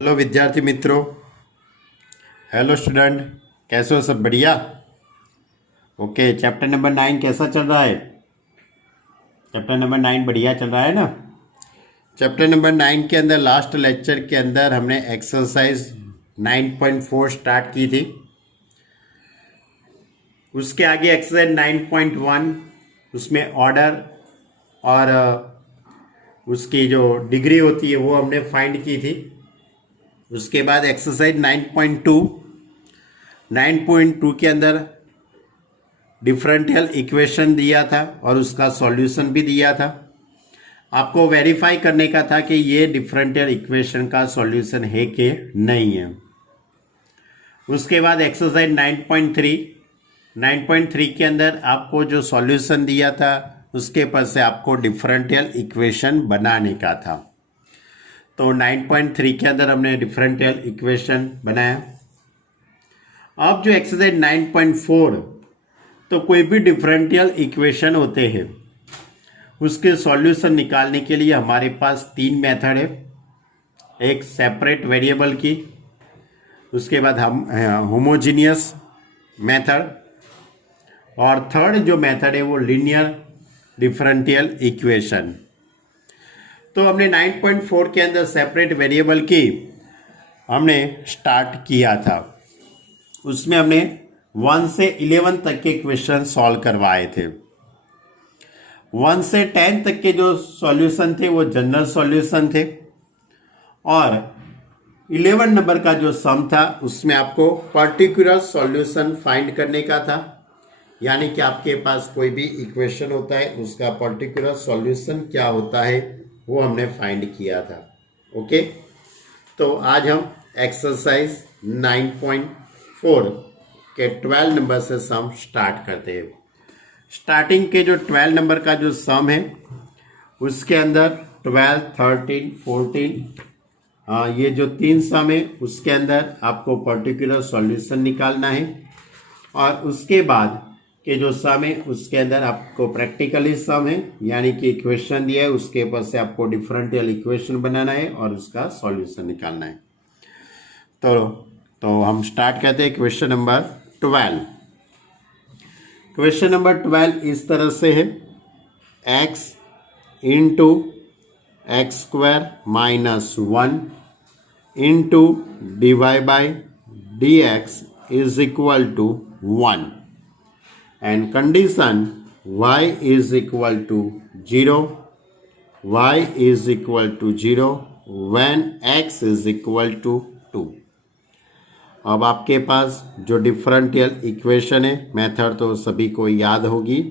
Hello विद्यार्थी मित्रों। Hello student, कैसे हो? सब बढ़िया? ओके, चैप्टर नंबर 9 कैसा चल रहा है? चैप्टर नंबर 9 बढ़िया चल रहा है ना? चैप्टर नंबर 9 के अंदर लास्ट लेक्चर के अंदर हमने एक्सरसाइज 9.4 स्टार्ट की थी। उसके आगे एक्सरसाइज 9.1, उसमें ऑर्डर और उसकी जो डिग्री होती है वो हमने फाइंड की थी। उसके बाद एक्सरसाइज 9.2 के अंदर डिफरेंशियल इक्वेशन दिया था और उसका सॉल्यूशन भी दिया था। आपको वेरीफाई करने का था कि ये डिफरेंशियल इक्वेशन का सॉल्यूशन है कि नहीं है। उसके बाद एक्सरसाइज 9.3 के अंदर आपको जो सॉल्यूशन दिया था उसके पर से आपको डिफरेंशियल इक्वेशन बनाने का था। तो 9.3 के अंदर हमने डिफरेंशियल इक्वेशन बनाया। अब जो एक्सरसाइज 9.4, तो कोई भी डिफरेंशियल इक्वेशन होते हैं उसके सॉल्यूशन निकालने के लिए हमारे पास 3 मेथड है। एक सेपरेट वेरिएबल की, उसके बाद हम होमोजीनियस मेथड, और थर्ड जो मेथड है वो लीनियर डिफरेंशियल इक्वेशन। तो हमने 9.4 के अंदर सेपरेट वेरिएबल की हमने स्टार्ट किया था। उसमें हमने 1 से 11 तक के क्वेश्चन सॉल्व करवाए थे। 1 से 10 तक के जो सॉल्यूशन थे वो जनरल सॉल्यूशन थे, और 11 नंबर का जो सम था उसमें आपको पर्टिकुलर सॉल्यूशन फाइंड करने का था। यानी कि आपके पास कोई भी इक्वेशन होता है उसका पर्टिकुलर सॉल्यूशन क्या होता है वो हमने फाइंड किया था। ओके, तो आज हम एक्सरसाइज 9.4 के 12 नंबर से सम स्टार्ट करते हैं। स्टार्टिंग के जो 12 नंबर का जो सम है उसके अंदर 12, 13, 14, ये जो 3 सम है उसके अंदर आपको पर्टिकुलर सॉल्यूशन निकालना है, और उसके बाद के जो सम है उसके अंदर आपको प्रैक्टिकली सम है, यानी कि इक्वेशन दिया है उसके ऊपर से आपको डिफरेंशियल इक्वेशन बनाना है और उसका सॉल्यूशन निकालना है। तो हम स्टार्ट करते हैं क्वेश्चन नंबर 12। क्वेश्चन नंबर 12 इस तरह से है, x into x square minus 1 into divide by d x is equal to 1, and condition y is equal to 0, y is equal to 0 when x is equal to 2। अब आपके पास जो differential equation है method तो सभी को याद होगी,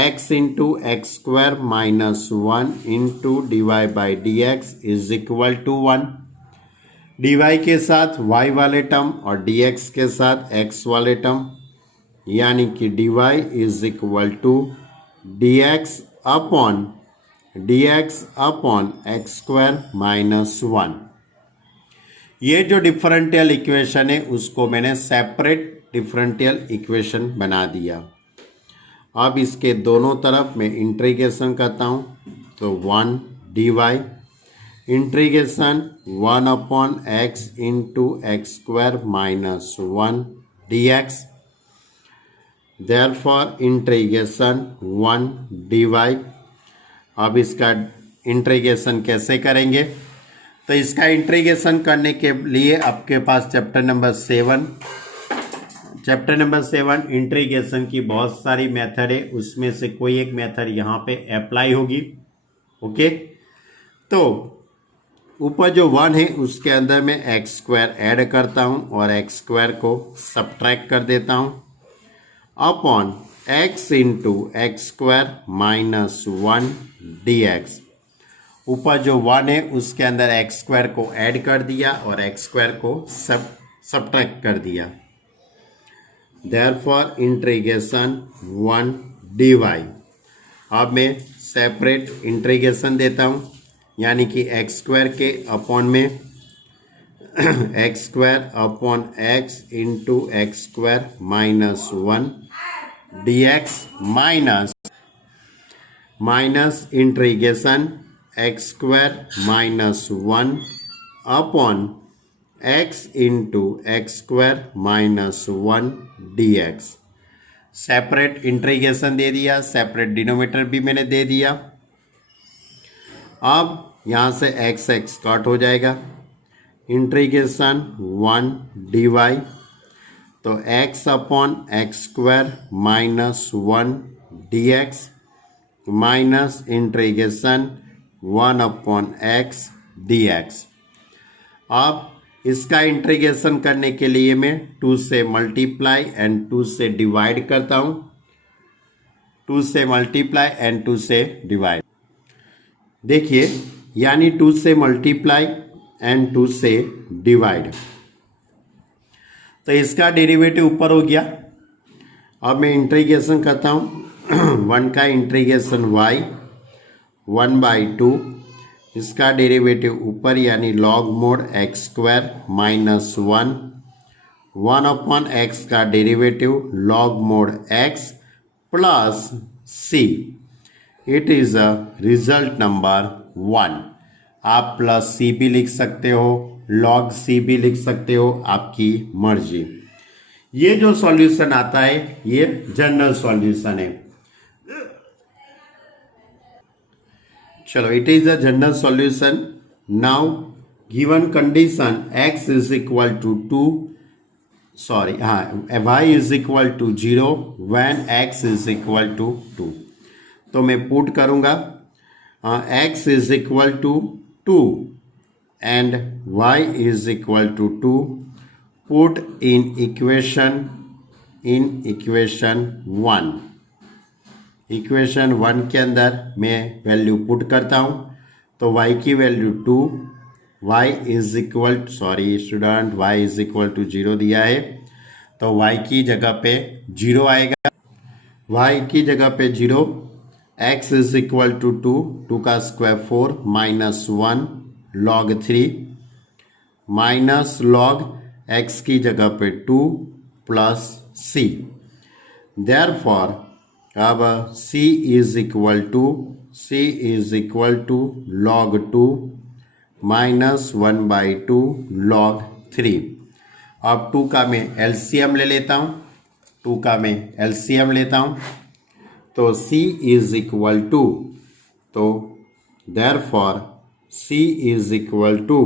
x into x square minus 1 into divide by d x is equal to 1। dy के साथ y वाले टर्म और dx के साथ x वाले टर्म, यानी कि dy is equal to dx upon x square minus 1। ये जो डिफरेंशियल इक्वेशन है उसको मैंने सेपरेट डिफरेंशियल इक्वेशन बना दिया। अब इसके दोनों तरफ मैं इंटीग्रेशन करता हूँ, तो 1 dy integration 1 upon x into x square minus 1 dx, therefore integration 1 dy। अब इसका इंटीग्रेशन कैसे करेंगे? तो इसका इंटीग्रेशन करने के लिए आपके पास चैप्टर नंबर 7 इंटीग्रेशन की बहुत सारी मेथड है, उसमें से कोई एक मेथड यहाँ पे अप्लाई होगी। ओके, तो ऊपर जो 1 है उसके अंदर मैं एक्स स्क्वायर ऐड करता हूँ और एक्स स्क्वायर को सब्ट्रैक्ट कर देता हूँ upon x into x square minus 1 dx। ऊपर जो 1 है उसके अंदर एक्स स्क्वायर को ऐड कर दिया और एक्स स्क्वायर को सब्ट्रैक्ट कर दिया, देयरफॉर इंटीग्रेशन 1 dy। अब मैं सेपरेट इंटीग्रेशन देता हूँ, यानी कि एक्स स्क्वायर के अपॉन में x square upon x into x square minus 1 dx minus integration x square minus 1 upon x into x square minus 1 dx। Separate integration दे दिया, सेपरेट डिनोमिनेटर भी मैंने दे दिया। अब यहाँ से x x कट हो जाएगा, इंटीग्रेशन 1 dy, तो x upon x square minus 1 dx minus integration 1 upon x dx। अब इसका इंटीग्रेशन करने के लिए मैं 2 से मल्टीप्लाई एंड 2 से डिवाइड करता हूँ, 2 से मल्टीप्लाई एंड 2 से डिवाइड। देखिए, यानी 2 से मल्टीप्लाई एंड 2 से डिवाइड, तो इसका डेरिवेटिव ऊपर हो गया। अब मैं इंटीग्रेशन करता हूँ 1 का इंटीग्रेशन y 1/2, इसका डेरिवेटिव ऊपर यानी log mod x square minus 1 upon x का derivative log mod x plus C. It is a result number 1। आप प्लस सी भी लिख सकते हो, लॉग सी भी लिख सकते हो, आपकी मर्जी। ये जो सॉल्यूशन आता है ये जनरल सॉल्यूशन है। चलो, it is a general solution. Now given condition x is equal to 2, sorry हाँ, y is equal to 0 when x is equal to 2। तो मैं पुट करूंगा x is equal to 2 and y is equal to 2, put in equation 1। Equation 1 के अंदर मैं value put करता हूँ, तो y की value 2, y is equal, sorry student, y is equal to 0 दिया है, तो y की जगह पे 0 आएगा, y की जगह पे 0, x इज इक्वल टू 2 का square 4 minus 1 log 3 minus log x की जगह पे 2 प्लस c। देयरफॉर अब c is equal to log 2 minus 1/2 log 3। अब 2 का मैं एलसीएम ले लेता हूँ, तो c इज इक्वल टू, तो therefore c is equal to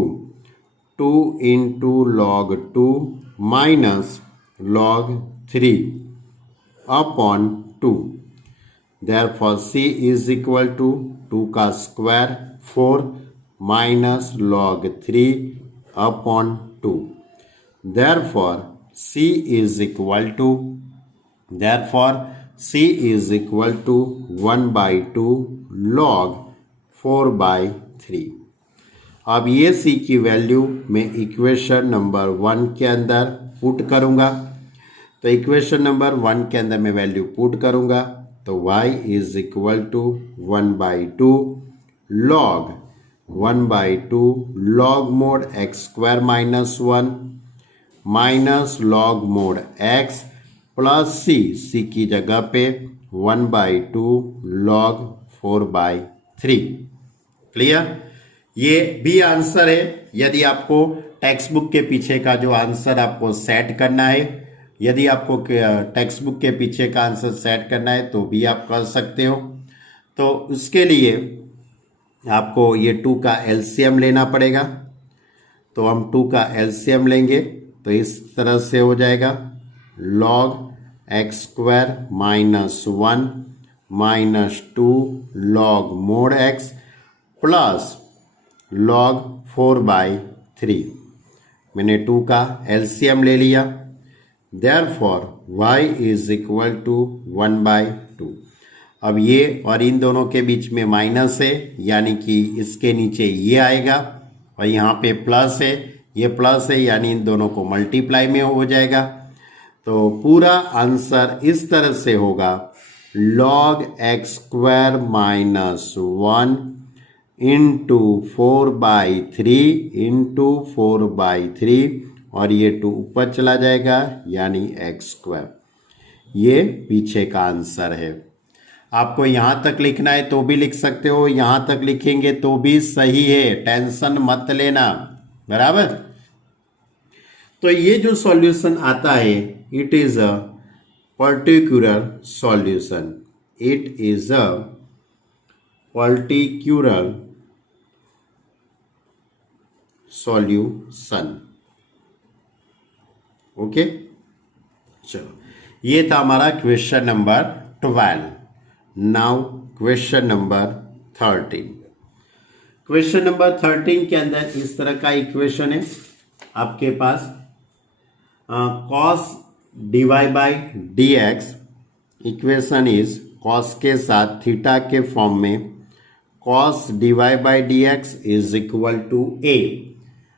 2 into log 2 minus log 3 upon 2। Therefore c is equal to 2 का square 4 minus log 3 upon 2। Therefore c is equal to 1/2 log 4/3। अब ये c की value मैं equation number 1 के अंदर put करूँगा, तो इक्वेशन नंबर 1 के अंदर मैं वैल्यू पुट करूँगा, तो y is equal to 1/2 log mod x square minus 1 minus log mod x plus c की जगह पे 1/2 log 4/3। क्लियर? ये भी आंसर है। यदि आपको टेक्स्ट बुक के पीछे का जो आंसर आपको सेट करना है, यदि आपको टेक्स्ट बुक के पीछे का आंसर सेट करना है तो भी आप कर सकते हो। तो उसके लिए आपको ये 2 का एलसीएम लेना पड़ेगा, तो हम 2 का एलसीएम लेंगे, तो इस तरह से हो जाएगा log x square minus 1 minus 2 log mod x plus log 4/3। मैंने 2 का एलसीएम ले लिया, therefore y is equal to 1/2। अब ये और इन दोनों के बीच में माइनस है, यानी कि इसके नीचे ये आएगा, और यहाँ पे प्लस है, ये प्लस है, यानी इन दोनों को मल्टीप्लाई में हो जाएगा। तो पूरा आंसर इस तरह से होगा log x square minus 1 into 4/3 और ये 2 ऊपर चला जाएगा, यानी एक्स स्क्वायर। ये पीछे का आंसर है। आपको यहाँ तक लिखना है तो भी लिख सकते हो, यहाँ तक लिखेंगे तो भी सही है, टेंशन मत लेना। बराबर। तो ये जो सॉल्यूशन आता है it is a particular solution, it is a particular solution. Okay, चलो ये था हमारा question number 12। Now question number 13। Question number 13 के अंदर इस तरह का इक्वेशन है आपके पास, cos dy by d x. Equation is cos के साथ थीटा के फॉर्म में cos dy by d x is equal to a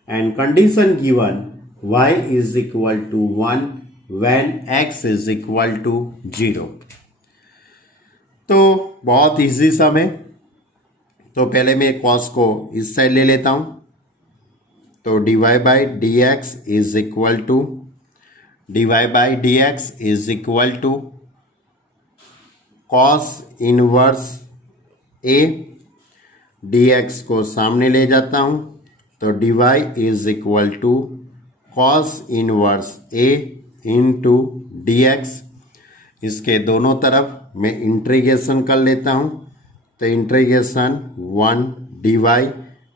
and condition given y is equal to 1 when x is equal to 0। तो बहुत easy सम है। तो पहले मैं कॉस को इस साइड ले लेता हूं, तो dy by d x is equal to cos inverse a. D x को सामने ले जाता हूं तो dy is equal to cos inverse a into d x. इसके दोनों तरफ मैं इंटीग्रेशन कर लेता हूं, तो integration 1 dy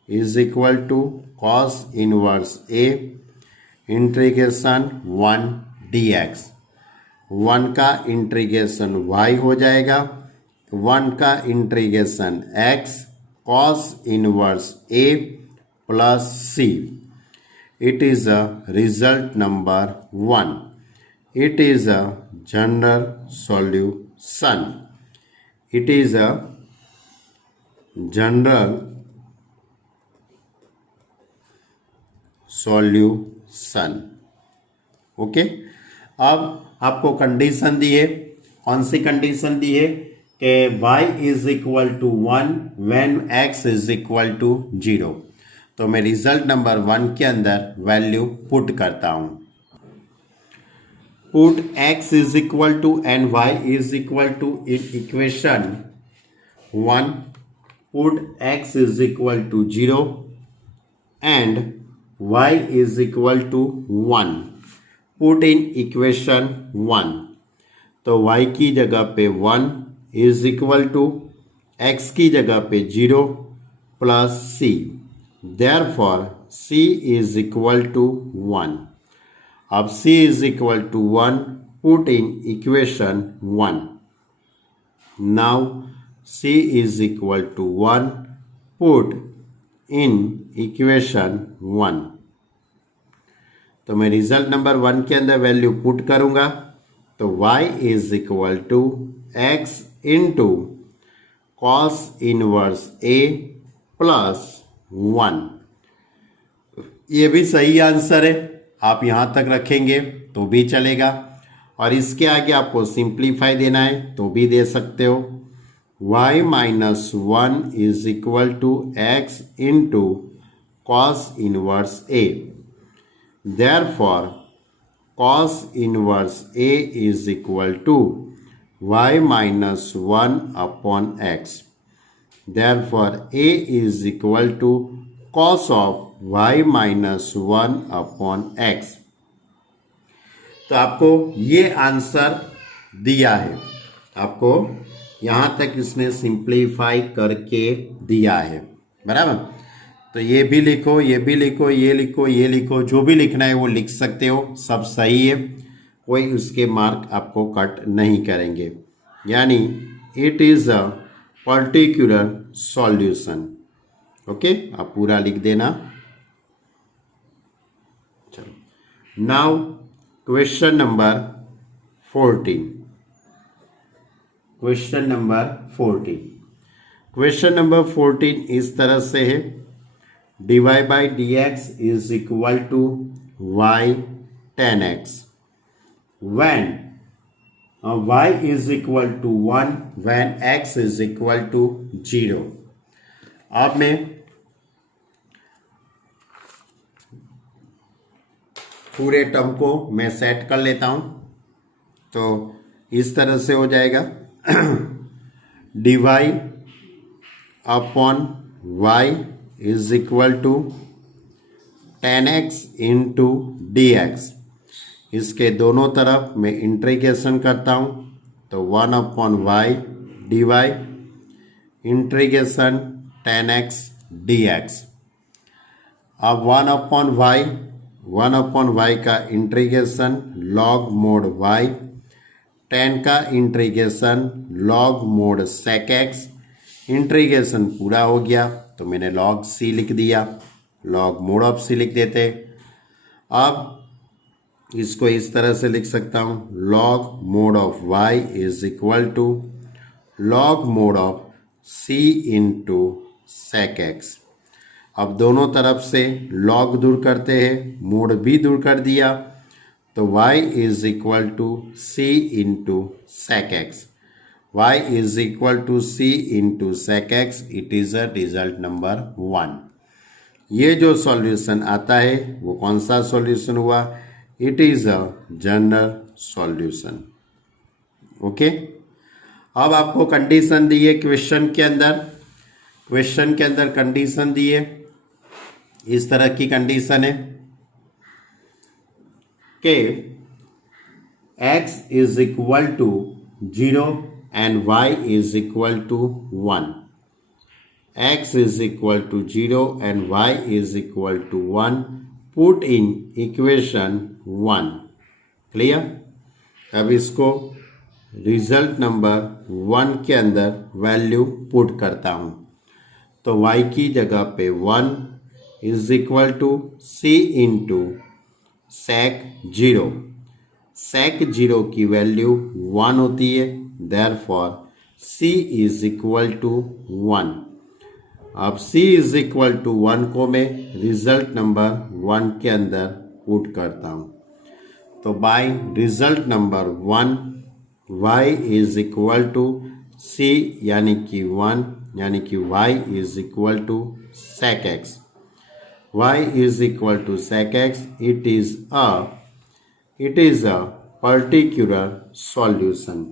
is equal to cos inverse a integration 1 d x. 1 का इंटीग्रेशन y हो जाएगा, 1 का integration x cos inverse a plus c। It is a result number 1। It is a general solution. It is a general solution. Okay, अब आपको condition दी है। कौन सी condition दी है कि y is equal to 1 when x is equal to 0। तो मैं result number 1 के अंदर वैल्यू पुट करता हूं। Put x is equal to and y is equal to in equation 1। Put x is equal to 0 and y is equal to 1। Put in equation 1, तो y की जगह पे 1 इज इक्वल टू x की जगह पे 0 plus c। Therefore c is equal to 1। अब c is equal to 1 put in equation 1। Now c is equal to 1 put in equation 1। तो मैं रिजल्ट नंबर 1 के अंदर वैल्यू पुट करूंगा, तो y is equal to x into cos inverse a plus 1। ये भी सही आंसर है, आप यहां तक रखेंगे तो भी चलेगा, और इसके आगे आपको सिंप्लीफाई देना है तो भी दे सकते हो। y minus 1 is equal to x into cos inverse a। Therefore, cos inverse A is equal to y minus 1 upon x. Therefore, A is equal to cos of y minus 1 upon x. तो आपको ये answer दिया है, आपको यहाँ तक इसने simplify करके दिया है, बराबर। तो ये भी लिखो, ये भी लिखो, ये लिखो, ये लिखो, जो भी लिखना है वो लिख सकते हो, सब सही है, कोई उसके मार्क आपको कट नहीं करेंगे। यानी it is a particular solution. Okay, आप पूरा लिख देना। चलो, now question number 14। Question number 14। Question number 14 इस तरह से है, dy by d x is equal to y 10x when y is equal to 1 when x is equal to 0। अब मैं पूरे टर्म को मैं सेट कर लेता हूं, तो इस तरह से हो जाएगा dy upon y is equal to 10x into dx, इसके दोनों तरफ मैं इंटीग्रेशन करता हूँ तो 1/y dy integration 10x dx। अब 1/y का इंटीग्रेशन log mod y, 10 का integration log mod sec x, integration पूरा हो गया तो मैंने log c लिख दिया, log mod ऑफ c लिख देते। अब इसको इस तरह से लिख सकता हूँ log mod of y is equal to log mod of c into sec x। अब दोनों तरफ से log दूर करते हैं, mod भी दूर कर दिया तो y is equal to c into sec x। y is equal to c into sec x, it is a result number 1। ये जो सॉल्यूशन आता है वो कौन सा सॉल्यूशन हुआ? It is a general solution. Okay, अब आपको कंडीशन दी है क्वेश्चन के अंदर कंडीशन दी है, इस तरह की कंडीशन है कि x is equal to 0 and y is equal to 1। x is equal to 0 and y is equal to 1, put in equation 1। Clear? अब इसको रिजल्ट नंबर 1 के अंदर वैल्यू पुट करता हूँ तो y की जगह पे 1 is equal to c into sec 0। sec 0 की वैल्यू 1 होती है, therefore c is equal to 1। अब c इज इक्वल टू 1 को मैं रिजल्ट नंबर 1 के अंदर पुट करता हूँ तो by result number 1 y is equal to c यानी कि 1 यानी कि y is equal to sec x। y is equal to sec x, it is a particular solution.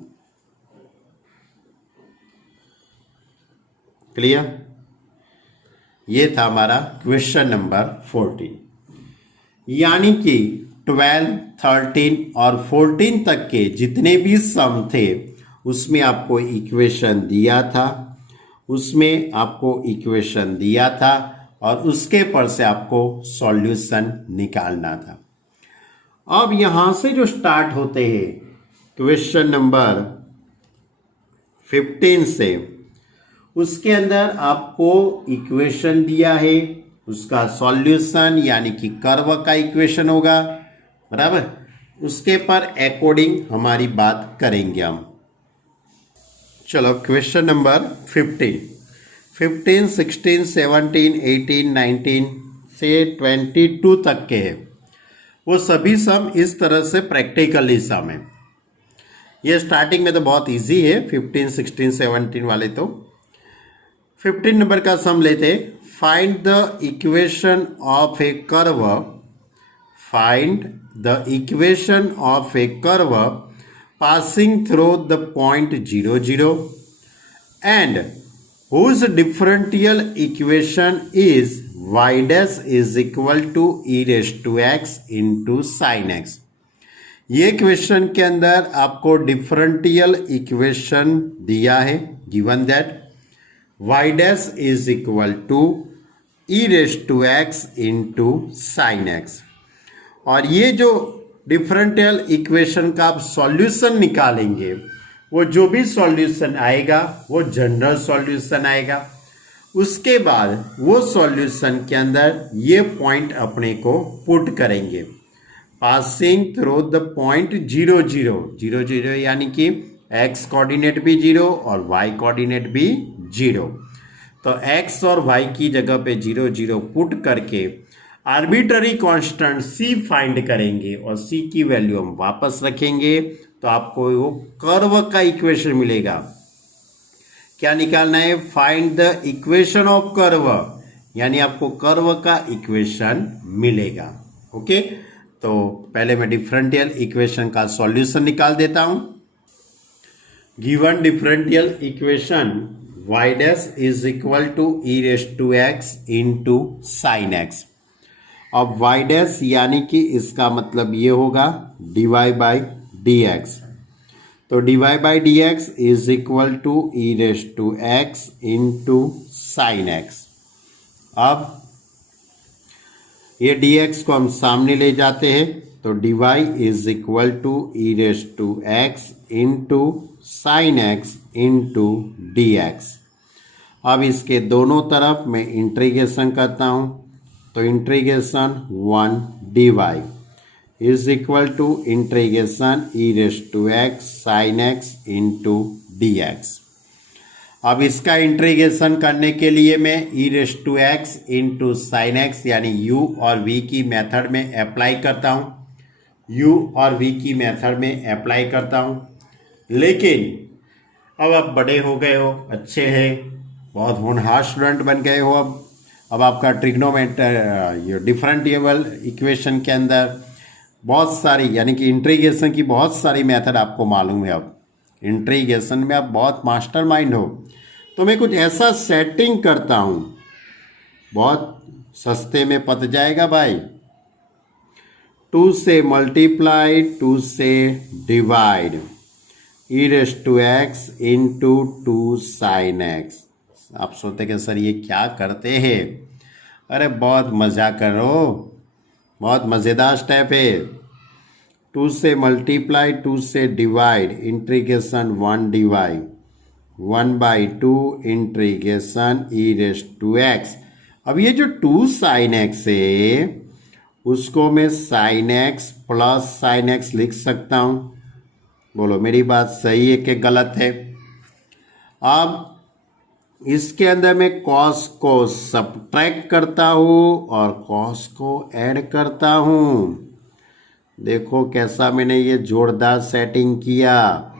Clear? ये था हमारा क्वेश्चन नंबर 14। यानी कि 12, 13 और 14 तक के जितने भी सम थे उसमें आपको इक्वेशन दिया था और उसके पर से आपको सॉल्यूशन निकालना था। अब यहां से जो स्टार्ट होते हैं क्वेश्चन नंबर 15 से, उसके अंदर आपको इक्वेशन दिया है, उसका सॉल्यूशन यानी कि कर्व का इक्वेशन होगा, बराबर। उसके पर अकॉर्डिंग हमारी बात करेंगे हम। चलो क्वेश्चन नंबर 15, 16, 17, 18, 19 से 22 तक के हैं। वो सभी सम इस तरह से प्रैक्टिकली सम है। ये स्टार्टिंग में तो बहुत इजी है, 15, 16, 17 वाले तो। 15 नंबर का सम लेते, find the equation of A curve, find the equation of A curve passing through the point 0, 0 and whose differential equation is y dash is equal to e raised to x into sin x। ये question के अंदर आपको differential equation दिया है, given that y dash is equal to e raised to x into sin x। और ये जो differential equation का आप सॉल्यूशन निकालेंगे, वो जो भी सॉल्यूशन आएगा वो जनरल सॉल्यूशन आएगा। उसके बाद वो सॉल्यूशन के अंदर ये पॉइंट अपने को पुट करेंगे, पासिंग थ्रू द पॉइंट 0, 0, 0, 0 यानी कि x कोऑर्डिनेट भी 0 और y कोऑर्डिनेट भी 0। तो x और y की जगह पे 0, 0 पुट करके आर्बिट्ररी कांस्टेंट c फाइंड करेंगे और c की वैल्यू हम वापस रखेंगे तो आपको वो कर्व का इक्वेशन मिलेगा। क्या निकालना है? Find the equation of curve, यानी आपको कर्व का इक्वेशन मिलेगा। ओके, तो पहले मैं डिफरेंशियल इक्वेशन का सॉल्यूशन निकाल देता हूं। Given differential equation y dash is equal to e raise to x into sine x। अब वाई डैश यानी कि इसका मतलब ये होगा dy बाई डी एक्स। तो dy by d x is equal to e raise to x into sine x. अब ये dx को हम सामने ले जाते हैं तो dy is equal to e raise to x into sine x into d x. अब इसके दोनों तरफ मैं इंटीग्रेशन करता हूँ तो integration 1 dy is equal to integration e raise to x sine x into d x. अब इसका इंटीग्रेशन करने के लिए मैं e raise to x into sine x यानी u और v की मेथड में अप्लाई करता हूँ, u और v की मेथड में अप्लाई करता हूँ। लेकिन अब आप बड़े हो गए हो, अच्छे हैं, बहुत होनहार स्टूडेंट बन गए हो। अब आपका ट्रिग्नोमेट्री डिफरेंशियल इक्वेशन के अंदर बहुत सारी यानी कि इंटीग्रेशन की बहुत सारी मेथड आपको मालूम है। अब इंटीग्रेशन में आप बहुत मास्टर माइंड हो, तो मैं कुछ ऐसा सेटिंग करता हूँ, बहुत सस्ते में पत जाएगा भाई। 2 से मल्टीप्लाई 2 से divide e raise to x into 2 sine x. आप सोचते कि सर ये क्या करते हैं? अरे बहुत मज़ा करो, बहुत मज़ेदार स्टेप है। 2 से मल्टीप्लाई 2 से divide integration 1 divide 1 by 2 integration e raise to x. अब ये जो 2 साइन एक्स है उसको मैं sine x plus sine x लिख सकता हूँ। बोलो मेरी बात सही है कि गलत है? अब इसके अंदर मैं कॉस को सबट्रैक्ट करता हूँ और कॉस को ऐड करता हूँ। देखो कैसा मैंने ये जोरदार सेटिंग किया,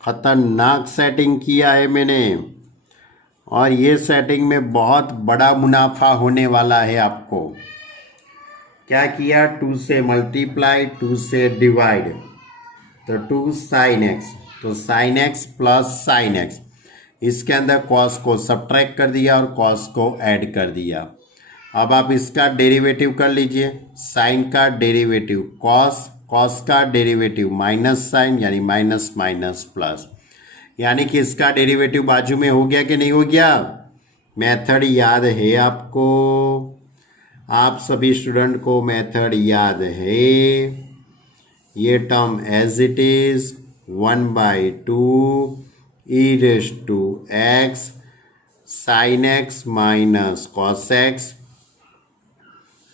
खतरनाक सेटिंग किया है मैंने। और ये सेटिंग में बहुत बड़ा मुनाफा होने वाला है आपको। क्या किया? 2 से मल्टीप्लाई 2 से डिवाइड तो 2 साइन एक्स, तो sign x plus sine x. इसके अंदर कॉस को सबट्रैक्ट कर दिया और कॉस को ऐड कर दिया। अब आप इसका डेरिवेटिव कर लीजिए। साइन का डेरिवेटिव कॉस, कॉस का डेरिवेटिव माइनस साइन यानी माइनस माइनस प्लस, यानी कि इसका डेरिवेटिव बाजू में हो गया कि नहीं हो गया? मेथड याद है आपको? आप सभी स्टूडेंट को मेथड याद है? ये term as it is 1 by 2 e raise to x sine x minus cos x,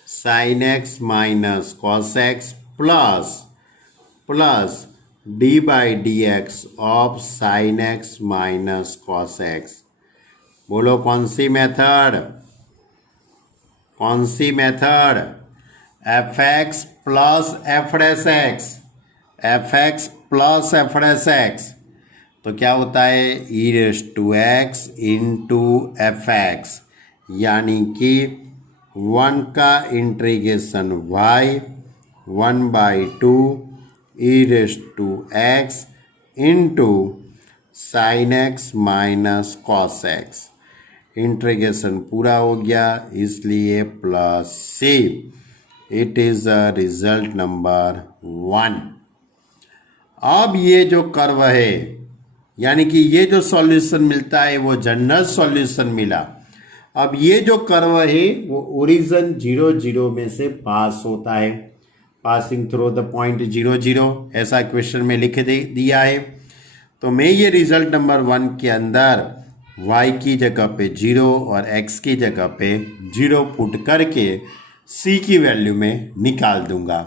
sine x minus cos x plus d by d x of sine x minus cos x. बोलो कौन सी method? कौन सी method? F x plus f dash x, f x plus f dash x. तो क्या होता है? E raise to x into f x, यानी कि 1 का integration y 1 by 2 e raise to x into sine x minus cos x. Integration पूरा हो गया इसलिए plus C. It is a result number 1। अब ये जो कर्व है यानी कि ये जो सॉल्यूशन मिलता है वो जनरल सॉल्यूशन मिला। अब ये जो कर्व है वो ओरिजिन 0 0 में से पास होता है, पासिंग थ्रू द पॉइंट 0 0, ऐसा क्वेश्चन में लिख दिया है। तो मैं ये रिजल्ट नंबर 1 के अंदर y की जगह पे 0 और x की जगह पे 0 पुट करके c की वैल्यू में निकाल दूंगा।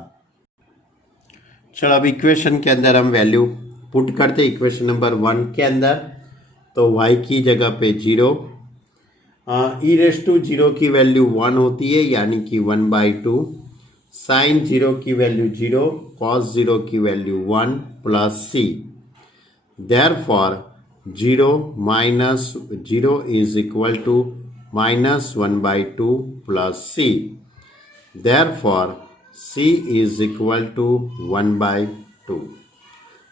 चलो अब इक्वेशन के अंदर हम वैल्यू पुट करते इक्वेशन नंबर 1 के अंदर। तो y की जगह पे 0, ई रेस टू 0 की वैल्यू 1 होती है यानी कि 1 बाई 2, साइन 0 की वैल्यू 0, कॉस 0 की value 1 plus c. Therefore 0 minus 0 is equal to minus 1 by 2 plus c. Therefore c is equal to 1 by 2.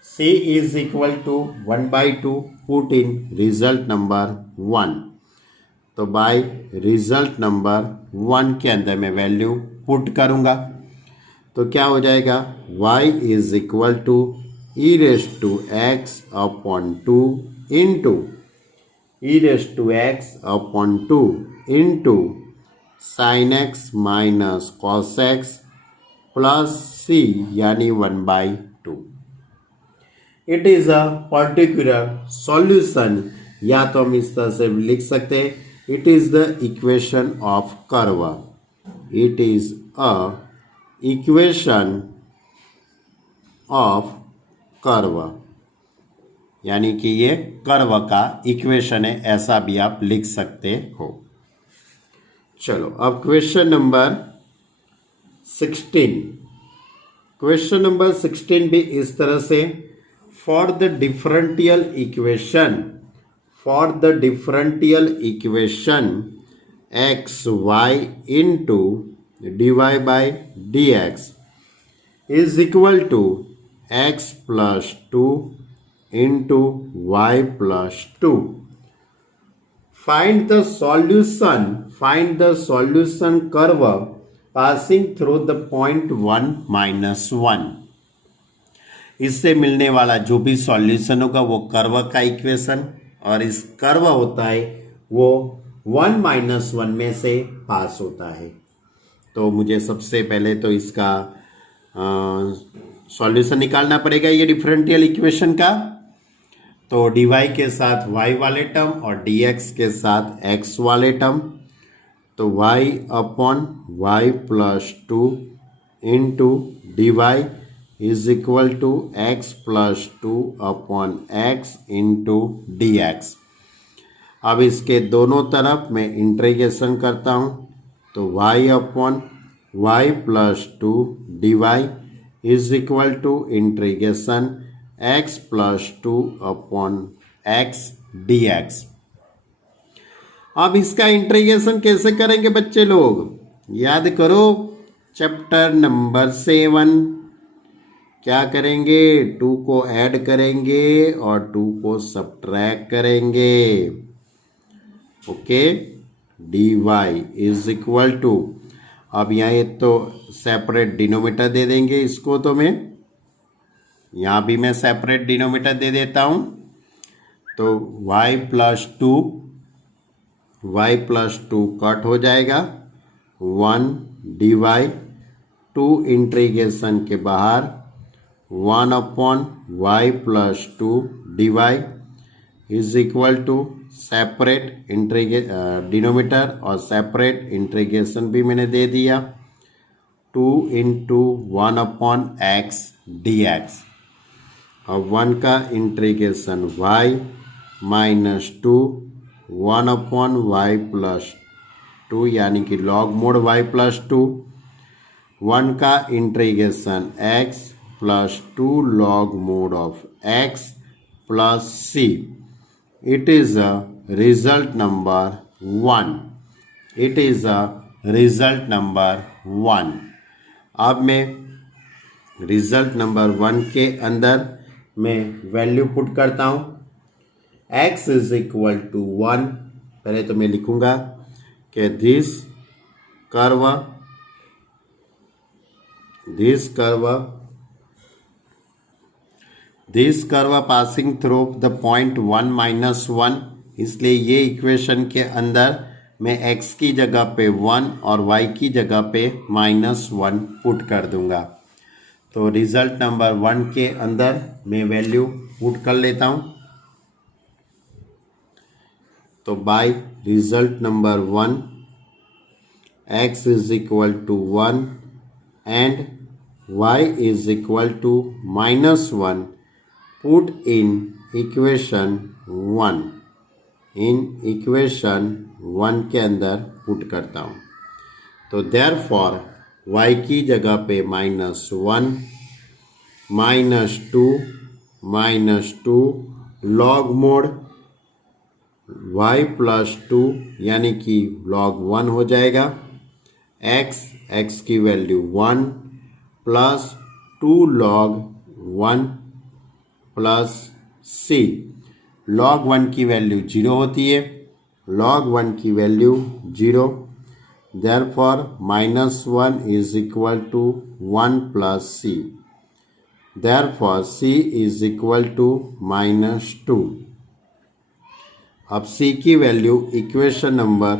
c is equal to 1 by 2 put in result number 1. तो by result number 1 के अंदर मैं value put करूँगा तो क्या हो जाएगा y is equal to e raise to x upon 2 into e raise to x upon 2 into sine x minus cos x plus c यानी 1/2। It is a particular solution या तो हम इस तरह से लिख सकते हैं it is the equation of curve. It is a equation of curve यानी कि ये कर्व का इक्वेशन है ऐसा भी आप लिख सकते हो। चलो अब क्वेश्चन नंबर 16। क्वेश्चन नंबर 16 भी इस तरह से for the differential equation x y into dy by dx is equal to x plus 2 into y plus 2। Find the solution curve passing through the point 1 minus 1। इससे मिलने वाला जो भी solution होगा वो कर्व का इक्वेशन और इस कर्व होता है वो 1 माइनस 1 में से पास होता है। तो मुझे सबसे पहले तो इसका सॉल्यूशन निकालना पड़ेगा ये डिफरेंशियल इक्वेशन का। तो dy के साथ y वाले टर्म और dx के साथ x वाले टर्म तो y upon y plus 2 into dy is equal to x plus 2 upon x into dx। अब इसके दोनों तरफ मैं इंटीग्रेशन करता हूँ तो y upon y plus 2 dy is equal to integration x plus 2 upon x dx। अब इसका इंटीग्रेशन कैसे करेंगे बच्चे लोग याद करो चैप्टर नंबर 7। क्या करेंगे 2 को ऐड करेंगे और 2 को सब्ट्रैक्ट करेंगे। Okay dy is equal to अब यहाँ ये तो सेपरेट डिनोमीटर दे देंगे इसको तो मैं यहाँ भी मैं सेपरेट डिनोमीटर दे देता हूँ तो y प्लस 2 कट हो जाएगा 1 dy 2 इंटीग्रेशन के बाहर 1 upon y plus 2 dy is equal to separate denominator और सेपरेट इंटीग्रेशन भी मैंने दे दिया 2 इंटू 1 अपॉन x dx। अब 1 का integration y minus 2 1 upon y plus 2 यानी कि लॉग मोड y प्लस 2 1 का integration x plus 2 log mod of x plus c। It is a result number 1. It is a result number 1. अब मैं result number 1 के अंदर मैं value put करता हूँ x इज इक्वल टू 1। पहले तो मैं लिखूंगा कि this curve passing through the point 1 minus 1। इसलिए ये इक्वेशन के अंदर मैं x की जगह पे 1 और y की जगह पे -1 पुट कर दूंगा। तो रिजल्ट नंबर 1 के अंदर मैं वैल्यू पुट कर लेता हूँ तो by result number 1 x is equal to 1 and y is equal to -1 put in equation 1 के अंदर पुट करता हूँ तो therefore y की जगह पे -1 -2 log मोड y प्लस 2 यानी कि log 1 हो जाएगा x की value 1 plus 2 log 1 plus c। log 1 की वैल्यू 0 होती है log 1 की value 0, therefore -1 is equal to 1 plus c, therefore c is equal to -2। अब c की वैल्यू इक्वेशन नंबर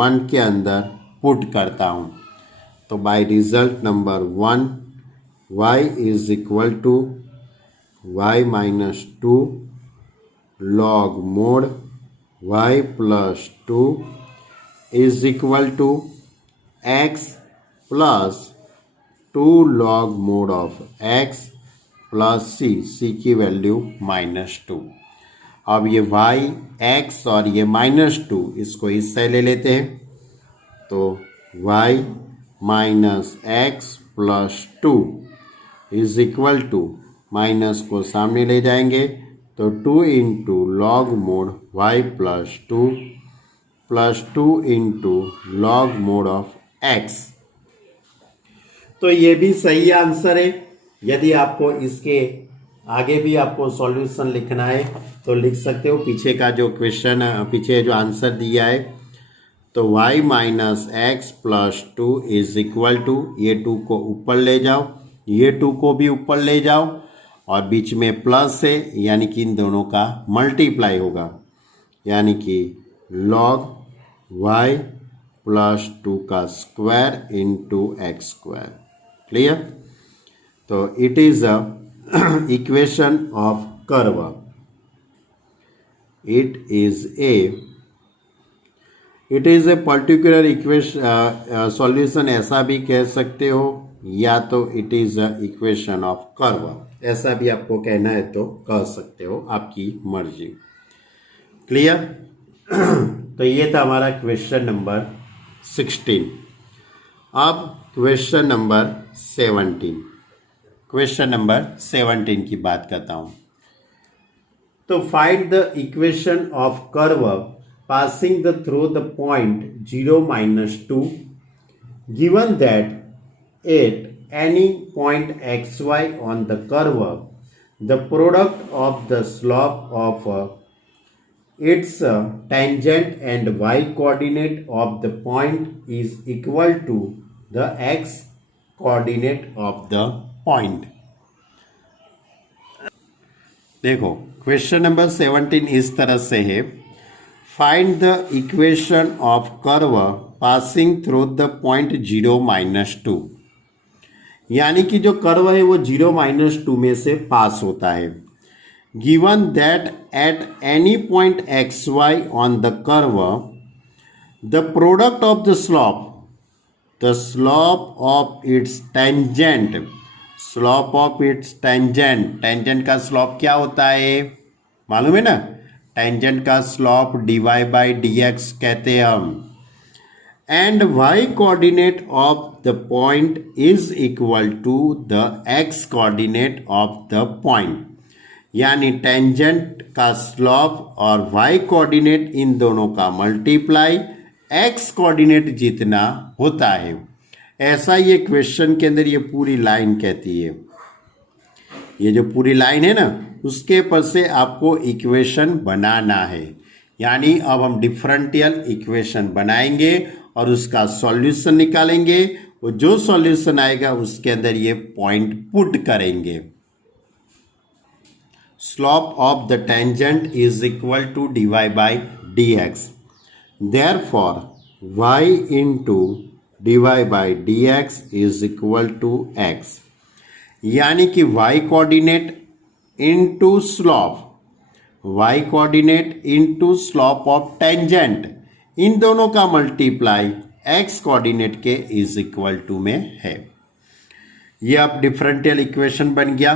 1 के अंदर पुट करता हूँ, तो by result number 1 y is equal to y -2 log mod y plus 2 is equal to x plus 2 log mod of x plus c की value -2। अब ये y x और ये -2 इसको इस से ले लेते हैं, तो y minus x plus 2 is equal to, minus को सामने ले जाएंगे तो 2 into log mod y plus 2 into log mod of x। तो ये भी सही आंसर है। यदि आपको इसके आगे भी आपको सॉल्यूशन लिखना है तो लिख सकते हो। पीछे का जो क्वेश्चन, पीछे जो आंसर दिया है, तो y minus x plus 2 is equal to, ये 2 को ऊपर ले जाओ, ये 2 को भी ऊपर ले जाओ और बीच में प्लस है, यानी कि इन दोनों का मल्टीप्लाई होगा, यानी कि log y प्लस 2 का square into x square. Clear? तो it is a equation of curve. It is a particular equation solution ऐसा भी कह सकते हो, या तो it is a equation of curve, ऐसा भी आपको कहना है तो कह सकते हो, आपकी मर्जी। क्लियर? तो ये था हमारा क्वेश्चन नंबर 16। अब क्वेश्चन नंबर 17, क्वेश्चन नंबर 17 की बात करता हूं। तो find the equation of curve passing through the point 0 - 2 given that at any point xy on the curve the product of the slope of its tangent and y coordinate of the point is equal to the x coordinate of the point। देखो question number 17 इस तरह से है, find the equation of curve passing through the point 0 - 2, यानी कि जो curve है वो 0 - 2 में से पास होता है। Given that at any point x y on the curve the product of the slope of its tangent, slope of its tangent, tangent का स्लोप क्या होता है मालूम है ना? टेंजेंट का स्लोप dy बाई dx कहते हैं हम। And y coordinate of the point is equal to the x coordinate of the point, यानी टेंजेंट का स्लोप और y कोऑर्डिनेट इन दोनों का मल्टीप्लाई x कोऑर्डिनेट जितना होता है। ऐसा ये क्वेश्चन के अंदर ये पूरी लाइन कहती है। ये जो पूरी लाइन है ना, उसके पर से आपको इक्वेशन बनाना है, यानी अब हम डिफरेंशियल इक्वेशन बनाएंगे और उसका सॉल्यूशन निकालेंगे। और जो सॉल्यूशन आएगा उसके अंदर ये पॉइंट पुट करेंगे। Slope of the tangent is equal to dy by dx, therefore y into dy by dx is equal to x, यानी कि y coordinate into slope, y coordinate into slope of tangent, इन दोनों का multiply x coordinate के is equal to में है। ये अब डिफरेंशियल इक्वेशन बन गया।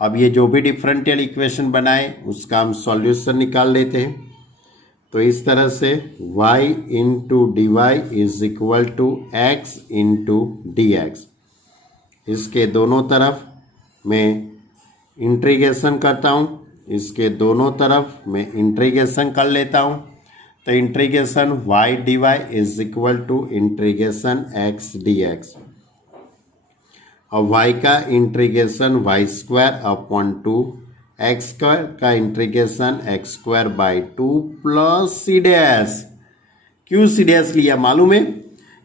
अब ये जो भी डिफरेंशियल इक्वेशन बनाए उसका हम सॉल्यूशन निकाल लेते हैं। तो इस तरह से y into d y is equal to x into d x, इसके दोनों तरफ मैं इंटीग्रेशन करता हूँ, इसके दोनों तरफ मैं इंटीग्रेशन कर लेता हूँ। तो integration y dy is equal to integration x dx, और y का integration y² upon 2 x square का integration x square by 2 plus c dash. क्यों सी डैश लिया मालूम है?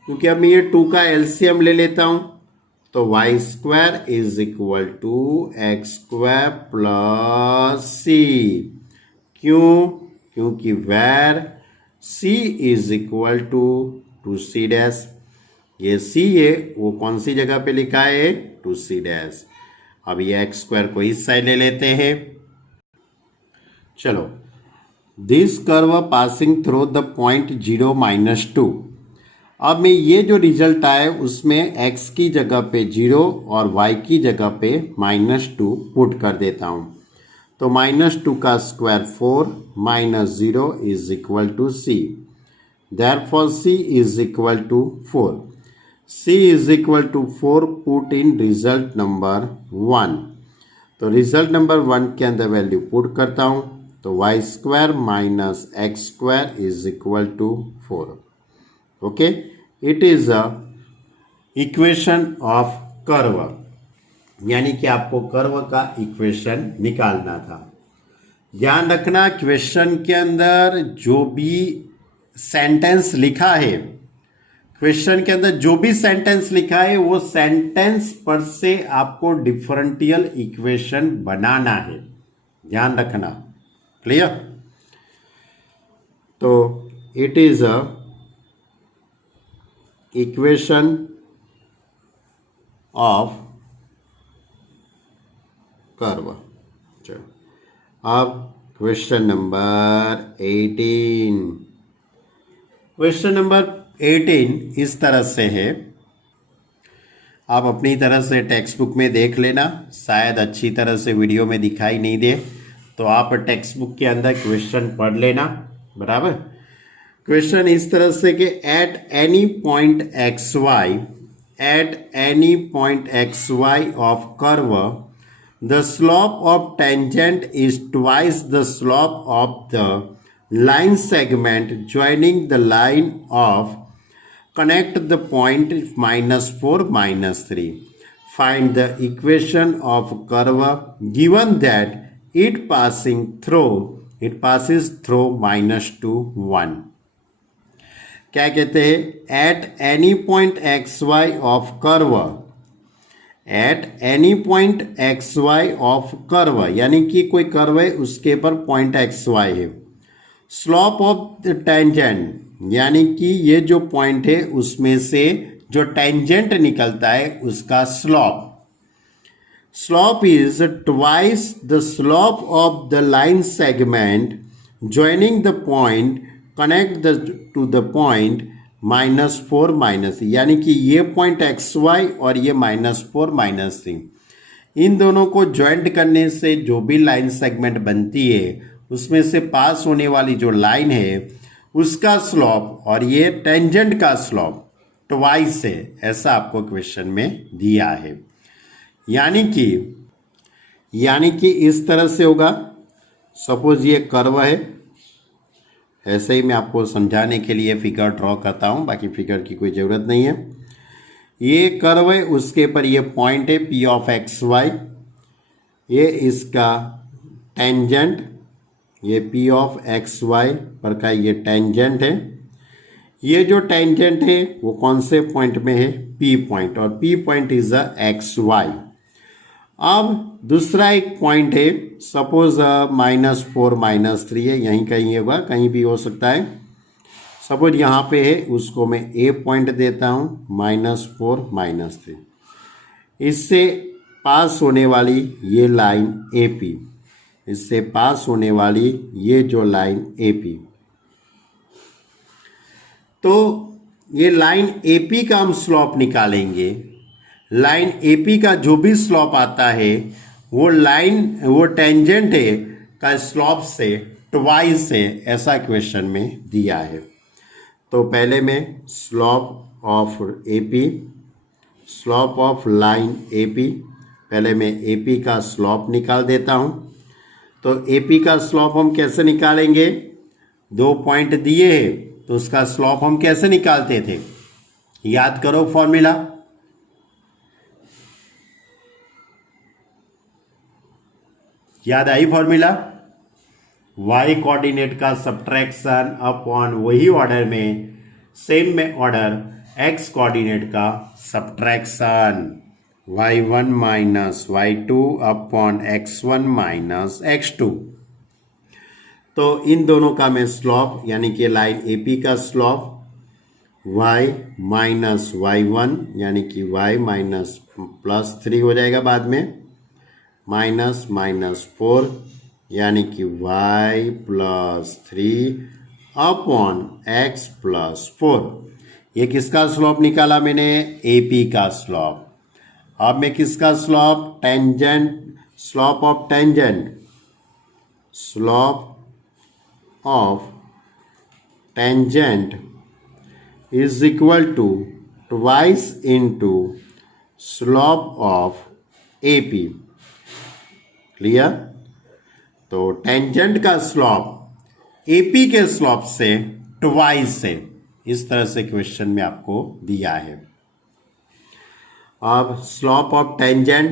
क्योंकि अब मैं ये 2 का एलसीएम ले लेता हूं तो y square is equal to x square plus c. क्यों? क्योंकि where c is equal to c dash. ये सी है वो कौन सी जगह पे लिखा है? Two c dash. अब ये एक्स स्क्वायर को इस साइड ले लेते हैं। चलो, this curve passing through the point 0 -2। अब मैं ये जो रिजल्ट आए उसमें x की जगह पे 0 और y की जगह पे -2 पुट कर देता हूँ। तो -2 का square 4 -0 is equal to c. Therefore c is equal to 4। c is equal to 4 put in result number 1। तो रिजल्ट नंबर 1 के अंदर वैल्यू पुट करता हूँ तो y square minus x square is equal to 4। Okay, it is a equation of curve, यानी कि आपको curve का इक्वेशन निकालना था। ध्यान रखना, क्वेश्चन के अंदर जो भी सेंटेंस लिखा है, क्वेश्चन के अंदर जो भी सेंटेंस लिखा है वो सेंटेंस पर से आपको डिफरेंशियल इक्वेशन बनाना है। ध्यान रखना, क्लियर? तो it is a equation of curve. चलो, अब क्वेश्चन नंबर 18। क्वेश्चन नंबर 18 इस तरह से है, आप अपनी तरह से टेक्स्ट बुक में देख लेना, शायद अच्छी तरह से वीडियो में दिखाई नहीं दे तो आप टेक्स्ट बुक के अंदर क्वेश्चन पढ़ लेना, बराबर। क्वेश्चन इस तरह से कि at any point x y of curve the slope of tangent is twice the slope of the line segment joining the line of connect the point -4 -3. Find the equation of curve given that it passes through -2 1. क्या कहते हैं? At any point x y of curve, at any point x y of curve, यानी कि कोई curve है उसके पर point x y है। स्लोप ऑफ द टेंजेंट, यानी कि ये जो पॉइंट है उसमें से जो टेंजेंट निकलता है उसका slope, slope is twice the slope of the line segment joining the point connect to the point -4 -3, यानी कि ये पॉइंट एक्स वाई और ये -4 -3, इन दोनों को ज्वाइंट करने से जो भी लाइन सेगमेंट बनती है उसमें से पास होने वाली जो लाइन है उसका स्लोप और ये टेंजेंट का स्लोप ट्वाइस है, ऐसा आपको क्वेश्चन में दिया है। यानी कि इस तरह से होगा। सपोज ये कर्व है, ऐसे ही मैं आपको समझाने के लिए फिगर ड्रॉ करता हूँ, बाकी फिगर की कोई ज़रूरत नहीं है। ये कर्व है, उसके पर ये पॉइंट है पी ऑफ एक्स वाई, ये इसका टेंजेंट, ये पी ऑफ एक्स वाई पर का ये टेंजेंट है। ये जो टेंजेंट है वो कौन से पॉइंट में है? पी पॉइंट, और p point is a x y. अब दूसरा एक पॉइंट है, सपोज -4 -3 है, यहीं कहीं होगा, कहीं भी हो सकता है। सपोज यहाँ पे है, उसको मैं ए पॉइंट देता हूँ, -4 -3। इससे पास होने वाली ये लाइन ए पी, इससे पास होने वाली ये जो लाइन AP, तो ये लाइन AP का हम स्लोप निकालेंगे। लाइन AP का जो भी स्लोप आता है वो टेंजेंट है का स्लोप से ट्वाइस है, ऐसा क्वेश्चन में दिया है। तो पहले मैं slope of AP, slope of line AP, पहले मैं AP का स्लोप निकाल देता हूँ। तो AP का स्लोप हम कैसे निकालेंगे? 2 पॉइंट दिए हैं तो उसका स्लोप हम कैसे निकालते थे? याद करो फॉर्मूला। याद आई फॉर्मूला? y कोऑर्डिनेट का सब्ट्रैक्शन अपॉन वही ऑर्डर में सेम में ऑर्डर x कोऑर्डिनेट का subtraction y1 minus y2 upon x1 minus x2। तो इन दोनों का मैं स्लॉप यानी कि लाइन AP का स्लॉप y माइनस y1 यानी कि y माइनस +3 हो जाएगा बाद में, माइनस माइनस 4 यानी कि y plus 3 upon x plus 4। ये किसका स्लॉप निकाला मैंने? AP का स्लॉप। अब मैं किसका slope? Tangent, slope of tangent, slope of tangent is equal to twice into slope of AP। Clear? तो टेंजेंट का स्लॉप AP के स्लॉप से ट्वाइस से, इस तरह से क्वेश्चन में आपको दिया है। अब स्लॉप ऑफ टेंजेंट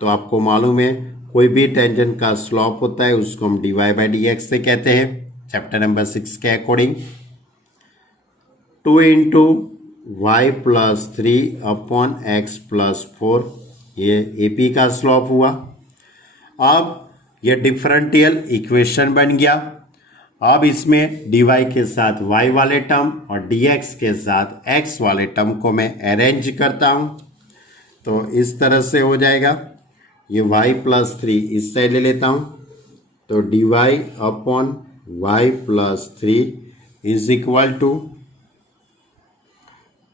तो आपको मालूम है, कोई भी टेंजेंट का स्लॉप होता है उसको हम dy/dx से कहते हैं चैप्टर नंबर 6 के according. 2 into y plus 3 upon x plus 4, ये AP का स्लॉप हुआ। अब ये डिफरेंशियल इक्वेशन बन गया। अब इसमें dy के साथ y वाले टर्म और dx के साथ x वाले टर्म को मैं अरेंज करता हूं, तो इस तरह से हो जाएगा। ये y प्लस 3 इस साइड ले लेता हूं, तो dy upon y plus 3 is equal to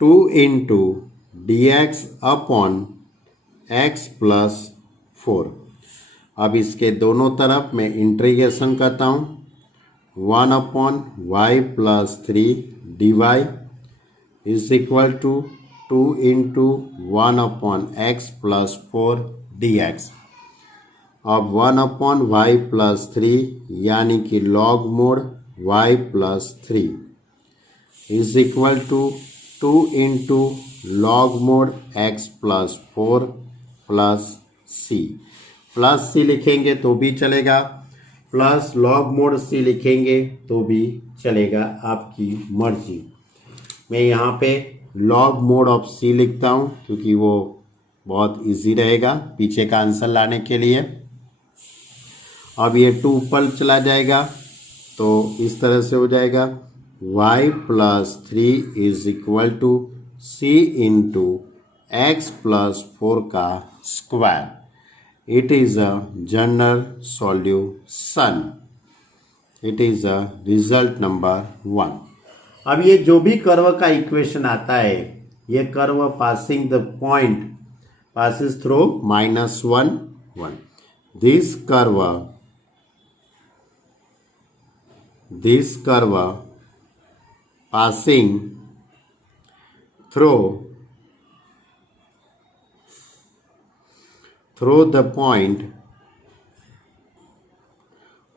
2 into dx upon x plus 4। अब इसके दोनों तरफ मैं इंटीग्रेशन करता हूँ, 1 upon y plus 3 dy is equal to 2 into 1 upon x plus 4 dx। अब 1 अपॉन y प्लस 3 यानी कि log mod y plus 3 is equal to 2 into log mod x plus 4 plus c। Plus c लिखेंगे तो भी चलेगा, plus log mode सी लिखेंगे तो भी चलेगा, आपकी मर्जी। मैं यहाँ पे लॉग मोड ऑफ सी लिखता हूँ क्योंकि वो बहुत इजी रहेगा पीछे का आंसर लाने के लिए। अब ये 2 ऊपर चला जाएगा तो इस तरह से हो जाएगा, y plus 3 is equal to c into x plus 4 का square. It is a general solution. It is a result number 1. अब ये जो भी कर्व का इक्वेशन आता है, ये curve passing the point passes through -1 1। This curve passing through the point,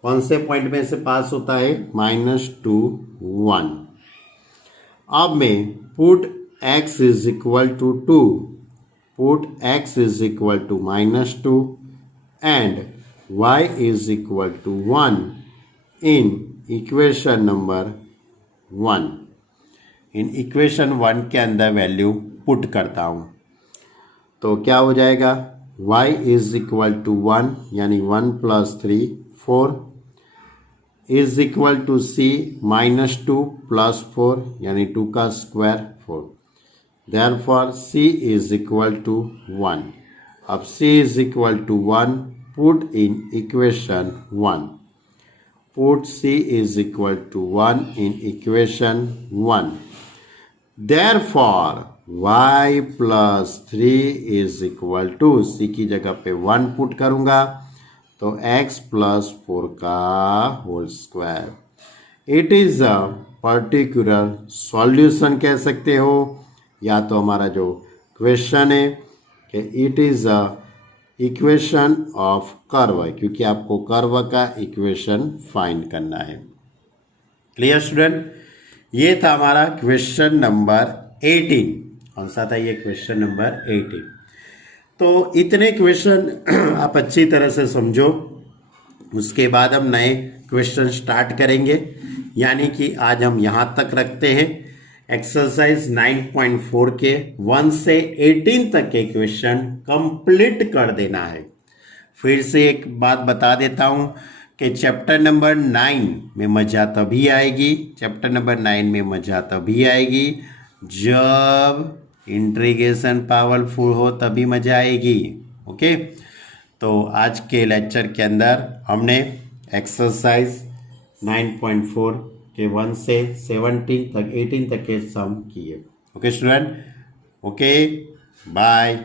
कौन से पॉइंट में से पास होता है? -2 1। अब मैं put x is equal to 2, put x is equal to -2 and y is equal to 1 in equation number 1। In equation 1 के अंदर वैल्यू पुट करता हूँ, तो क्या हो जाएगा? y इज इक्वल टू 1 यानी 1 plus 3 4 is equal to c -2 plus 4 यानी 2 का square 4। Therefore c is equal to 1। अब c is equal to 1 put in equation 1, put c is equal to 1 in equation 1। Therefore y plus 3 is equal to, c की जगह पे 1 put करूंगा तो x plus 4 का whole square. It is a particular solution कह सकते हो, या तो हमारा जो क्वेश्चन है कि it is a equation of curve, क्योंकि आपको कर्व का इक्वेशन फाइंड करना है। Clear student? ये था हमारा क्वेश्चन नंबर 18। कौन सा था ये? Question number 18। तो इतने क्वेश्चन आप अच्छी तरह से समझो, उसके बाद हम नए क्वेश्चन स्टार्ट करेंगे, यानी कि आज हम यहाँ तक रखते हैं। एक्सरसाइज 9.4 के 1 से 18 तक के क्वेश्चन कंप्लीट कर देना है। फिर से एक बात बता देता हूँ कि चैप्टर नंबर 9 में मज़ा तभी आएगी, चैप्टर नंबर 9 में मज़ा तभी आएगी जब इंटीग्रेशन पावरफुल हो, तभी मज़ा आएगी। ओके, तो आज के लेक्चर के अंदर हमने एक्सरसाइज 9.4 के 1 से 17 तक 18 तक के सम किए। Okay student, okay bye.